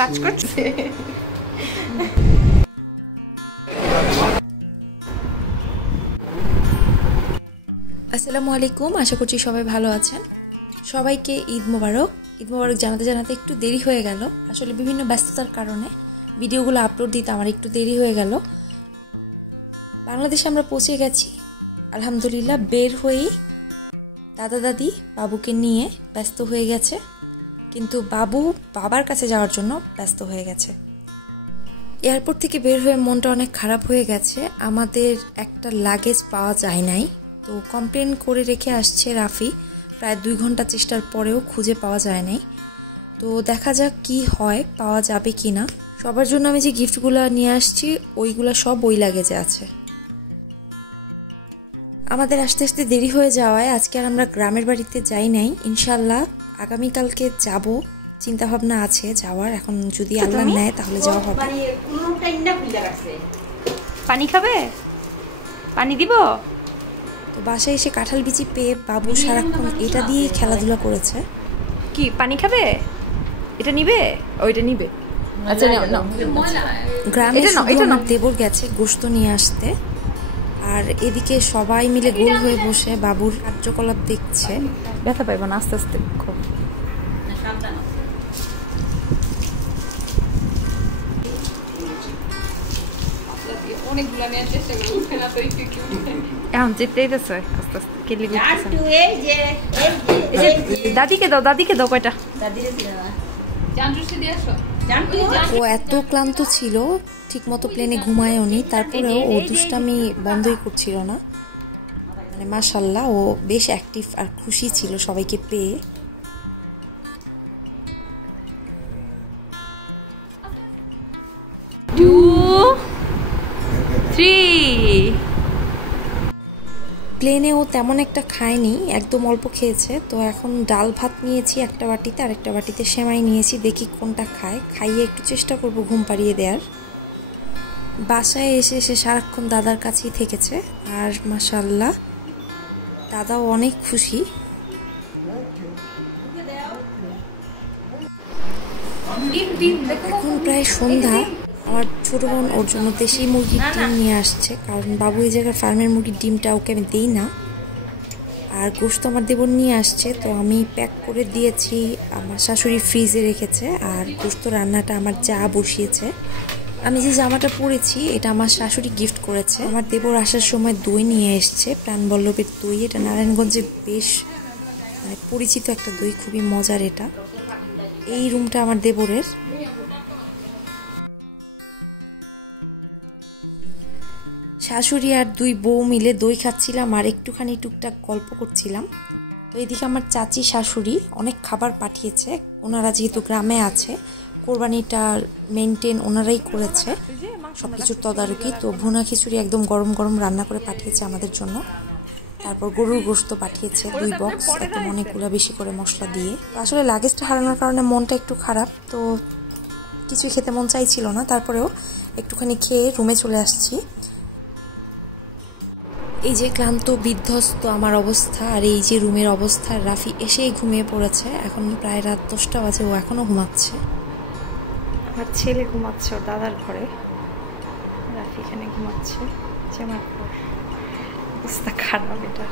কাজ করছে। আসসালামু আলাইকুম, আশা করছি সবাই ভালো আছেন। সবাইকে ঈদ মোবারক। ঈদ মোবারক জানাতে জানাতে একটু দেরি হয়ে গেল, আসলে বিভিন্ন ব্যস্ততার কারণে ভিডিওগুলো আপলোড দিতে আমার একটু দেরি হয়ে গেল। বাংলাদেশে আমরা পৌঁছে গেছি আলহামদুলিল্লাহ। বের হয়েই দাদা দাদি বাবুকে নিয়ে ব্যস্ত হয়ে গেছে, কিন্তু বাবু বাবার কাছে যাওয়ার জন্য ব্যস্ত হয়ে গেছে। এয়ারপোর্ট থেকে বের হয়ে মনটা অনেক খারাপ হয়ে গেছে। আমাদের একটা লাগেজ পাওয়া যায় নাই, তো কমপ্লেন করে রেখে আসছে রাফি। প্রায় 2 ঘন্টা চেষ্টার পরেও খুঁজে পাওয়া যায় নাই। তো দেখা যাক কি হয়, পাওয়া যাবে কি না। সবার জন্য আমি যে গিফটগুলো নিয়ে আসছি ওইগুলো সব ওই লাগেজে আছে। আমাদের আস্তে আস্তে দেরি হয়ে যাওয়ায় আজকে আর আমরা গ্রামের বাড়িতে যাই নাই। ইনশাল্লাহ আগামীকালকে যাব, চিন্তা ভাবনা আছে যাওয়ার। এখন যদি আল্লাহ নেয় তাহলে যাওয়া হবে। পানি খাবে? পানি দিব? তো বাসায় এসে কাঁঠাল বিচি পেয়ে বাবু সারাক্ষণ এটা দিয়ে খেলাধুলা করেছে। কি পানি খাবে? এটা নিবে? ওইটা নিবে। আচ্ছা নাও। গ্রামে আমার দেবর গেছে গোশত নিয়ে আসতে, আর এদিকে সবাই মিলে গোল হয়ে বসে বাবুর কার্যকলাপ দেখছে। ব্যথা পাইব না, আস্তে আস্তে খুব। এখন যেতেই আস্তে আস্তে কেলি। দাদিকে দাও, দাদিকে দাও কয়টা। ও এত ক্লান্ত ছিল, ঠিক মতো প্লেনে ঘুমায়ও নি, তারপরেও ও দুষ্টামি বন্ধই করছিল না। মানে মাশাআল্লাহ ও বেশ অ্যাক্টিভ আর খুশি ছিল সবাইকে পেয়ে। প্লেনে ও তেমন একটা খায়নি, একদম অল্প খেয়েছে। তো এখন ডাল ভাত নিয়েছি একটা বাটিতে, আর একটা বাটিতে সেমাই নিয়েছি। দেখি কোনটা খায়, খাইয়ে একটু চেষ্টা করব ঘুম পাড়িয়ে দেওয়ার। বাসায় এসে সে সারাক্ষণ দাদার কাছেই থেকেছে, আর মাশাআল্লাহ দাদাও অনেক খুশি। এখন প্রায় সন্ধ্যা। আমার ছোট বোন ওর জন্য দেশি মুরগির ডিম নিয়ে আসছে, কারণ বাবু এই জায়গায় ফার্মের মুরগির ডিমটা ওকে আমি দিই না। আর গোশত আমার দেবর নিয়ে আসছে, তো আমি প্যাক করে দিয়েছি। আমার শাশুড়ি ফ্রিজে রেখেছে, আর গোশত রান্নাটা আমার যা বসিয়েছে। আমি যে জামাটা পরেছি এটা আমার শাশুড়ি গিফট করেছে। আমার দেবর আসার সময় দই নিয়ে এসছে, প্রাণবল্লভের দই। এটা নারায়ণগঞ্জে বেশ পরিচিত একটা দই, খুবই মজার এটা। এই রুমটা আমার দেবরের। শাশুড়ি আর 2 বউ মিলে দই খাচ্ছিলাম আর একটুখানি টুকটাক গল্প করছিলাম। তো এদিকে আমার চাচি শাশুড়ি অনেক খাবার পাঠিয়েছে। ওনারা যেহেতু গ্রামে আছে, কোরবানিটা মেনটেন ওনারাই করেছে, সবকিছুর তদারকি। তো ভুনা খিচুড়ি একদম গরম গরম রান্না করে পাঠিয়েছে আমাদের জন্য। তারপর গরুর গোশত পাঠিয়েছে 2 বক্স, একদম অনেকগুলো বেশি করে মশলা দিয়ে। তো আসলে লাগেজটা হারানোর কারণে মনটা একটু খারাপ, তো কিছুই খেতে মন চাইছিল না। তারপরেও একটুখানি খেয়ে রুমে চলে আসছি। এই যে ক্লান্ত বিধ্বস্ত আমার অবস্থা, আর এই যে রুমের অবস্থা। রাফি এসেই ঘুমিয়ে পড়েছে। এখন প্রায় রাত 10টা বাজে, ও এখনো ঘুমাচ্ছে। আমার ছেলে ঘুমাচ্ছে ওর দাদার ঘরে, রাফি এখানে ঘুমাচ্ছে। আমার অবস্থা খারাপ এটা।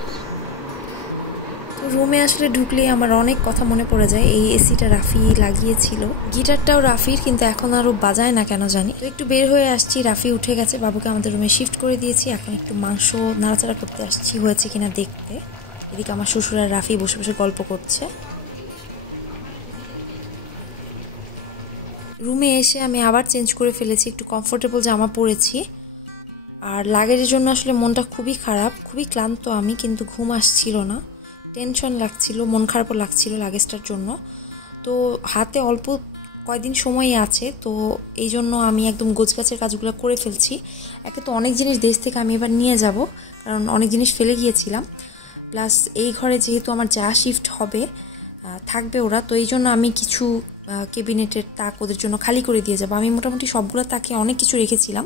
তো রুমে আসলে ঢুকলেই আমার অনেক কথা মনে পড়ে যায়। এই এসিটা রাফি লাগিয়েছিল, গিটারটাও রাফির, কিন্তু এখন আরো বাজায় না কেন জানি। তো একটু বের হয়ে আসছি, রাফি উঠে গেছে, বাবুকে আমাদের রুমে শিফট করে দিয়েছি। এখন একটু মাংস নাড়াচাড়া করতে আসছি, হয়েছে কিনা দেখতে। এদিকে আমার শ্বশুর আর রাফি বসে বসে গল্প করছে। রুমে এসে আমি আবার চেঞ্জ করে ফেলেছি, একটু কমফোর্টেবল জামা পরেছি। আর লাগেজের জন্য আসলে মনটা খুবই খারাপ, খুবই ক্লান্ত আমি, কিন্তু ঘুম আসছিল না। টেনশন লাগছিল, মন খারাপও লাগছিল লাগেজটার জন্য। তো হাতে অল্প কয়দিন সময়ই আছে, তো এই জন্য আমি একদম গোছগাছের কাজগুলো করে ফেলছি। একে তো অনেক জিনিস দেশ থেকে আমি এবার নিয়ে যাব, কারণ অনেক জিনিস ফেলে গিয়েছিলাম। প্লাস এই ঘরে যেহেতু আমার যা শিফট হবে থাকবে ওরা, তো এই জন্য আমি কিছু ক্যাবিনেটের তাক ওদের জন্য খালি করে দিয়ে যাব। আমি মোটামুটি সবগুলো তাকে অনেক কিছু রেখেছিলাম,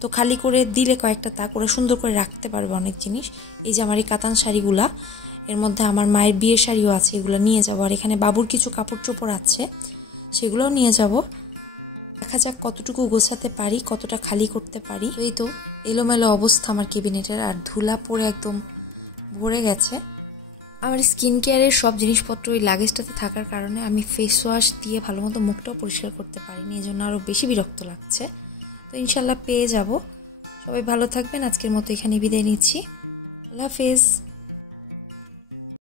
তো খালি করে দিলে কয়েকটা তাক ওরা সুন্দর করে রাখতে পারবে অনেক জিনিস। এই যে আমার এই কাতান শাড়িগুলা, এর মধ্যে আমার মায়ের বিয়ের শাড়িও আছে, এগুলো নিয়ে যাবো। আর এখানে বাবুর কিছু কাপড় চোপড় আছে, সেগুলোও নিয়ে যাব। দেখা যাক কতটুকু গোছাতে পারি, কতটা খালি করতে পারি। এই তো এলোমেলো অবস্থা আমার ক্যাবিনেটের, আর ধুলা পড়ে একদম ভরে গেছে। আমার স্কিন কেয়ারের সব জিনিসপত্র ওই লাগেজটাতে থাকার কারণে আমি ফেস ওয়াশ দিয়ে ভালো মতো মুখটাও পরিষ্কার করতে পারিনি, এই জন্য আরও বেশি বিরক্ত লাগছে। তো ইনশাল্লাহ পেয়ে যাব। সবাই ভালো থাকবেন, আজকের মতো এখানে বিদায় নিচ্ছি। আল্লাহ হাফেজ।